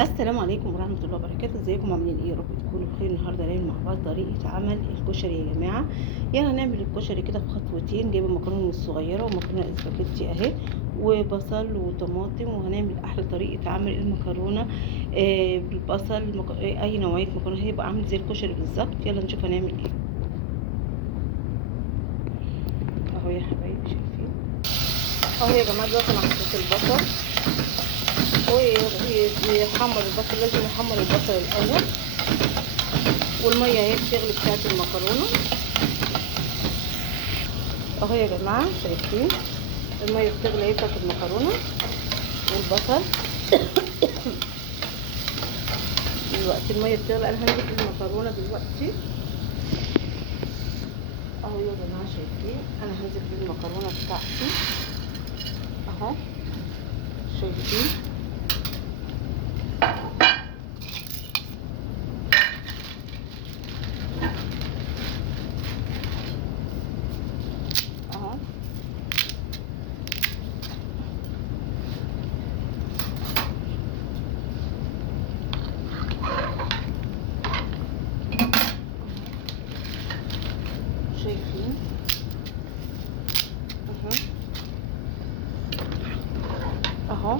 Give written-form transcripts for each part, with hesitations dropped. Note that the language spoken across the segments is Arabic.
السلام عليكم ورحمة الله وبركاته. ازيكم عاملين ايه؟ يا رب تكونوا بخير. النهارده هنعمل مع بعض طريقة عمل الكشري يا جماعة. يعني هنعمل الكشري كده بخطوتين. جايبه مكرونة الصغيرة ومكرونة اسباجيتي اهي، وبصل وطماطم، وهنعمل احلى طريقة عمل المكرونة بالبصل. اي نوعية مكرونة هيبقى عامل زي الكشري بالظبط. يلا نشوف هنعمل ايه. اهو يا حبايبي شايفين اهو يا جماعة. دلوقتي انا حطيت البصل ويحمر البصل. لازم يحمر البصل الاول، والميه اهي بتغلي بتاعت المكرونه اهو يا جماعه شايفين الميه بتغلي اهي بتاعت المكرونه والبصل. دلوقتي الميه بتغلي، انا هنزل بالمكرونه دلوقتي اهو يا جماعه شايفين. انا هنزل بالمكرونه بتاعتي اهو شايفين اهو. شايفين اهو اهو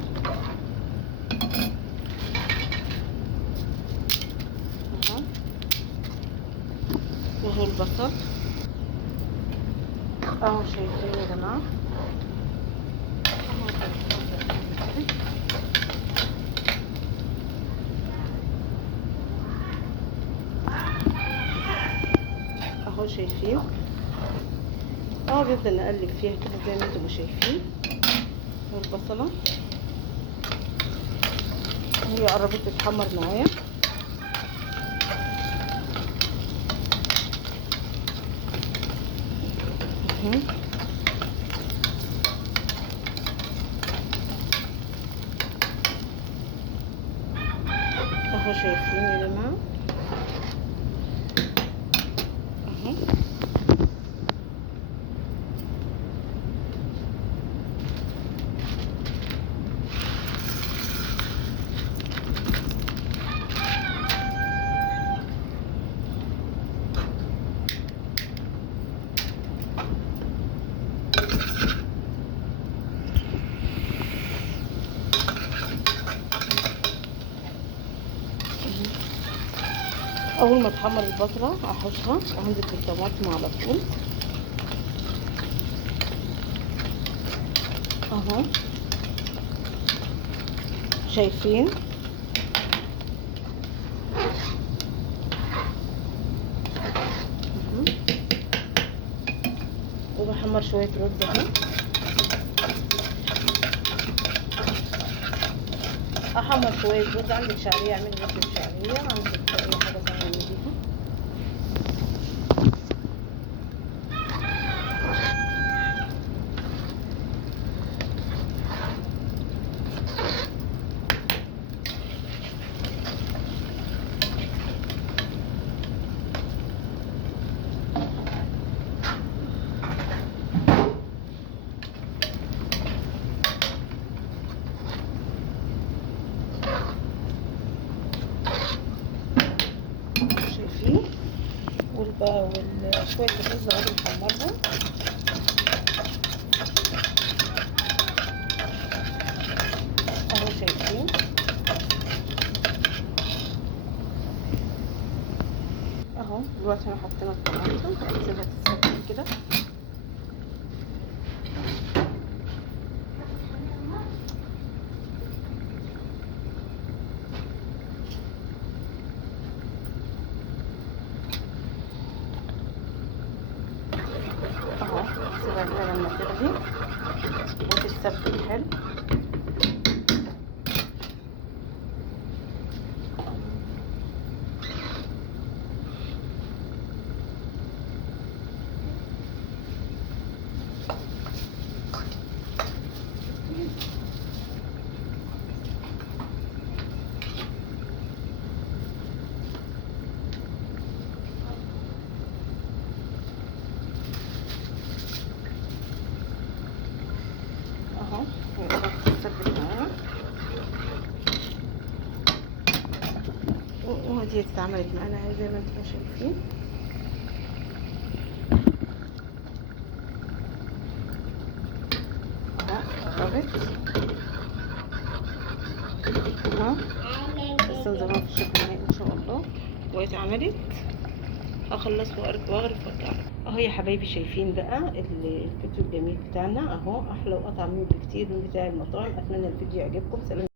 اهو البصل اهو شايفين يا جماعه اهو شايفين اهو. بنبدأ نقلب فيها كده زي ما انتم شايفين. والبصله هي قربت تتحمر معايا اهو شايفين يا جماعه اهو. اول ما تحمر البصله احطها وهنزل بالطماطم على طول اهو شايفين اهو. وبحمر شويه رز اهو. احمر شويه رز. عندك شعريه اعملي رز بشعريه، عندك اي حاجه ثانيه اعمليها. شايفين وشويه الرز اهو بنحمرها اهو شايفين اهو. دلوقتي انا حطينا الطماطم هنسيبها تتسبك كده اهو. نسيبها كده لما تغلي وتتسبك حلو اهو. دي اتعملت معانا اهي زي ما انتم شايفين اهو قربت اهو، بس نظبطها في الشكل النهائي ان شاء الله. واتعملت هخلص واغرف وارجع. اهو يا حبايبي شايفين بقى الفيديو الجميل بتاعنا اهو، احلى وقطع منه بكتير من بتاع المطاعم. اتمنى الفيديو يعجبكم. سلام.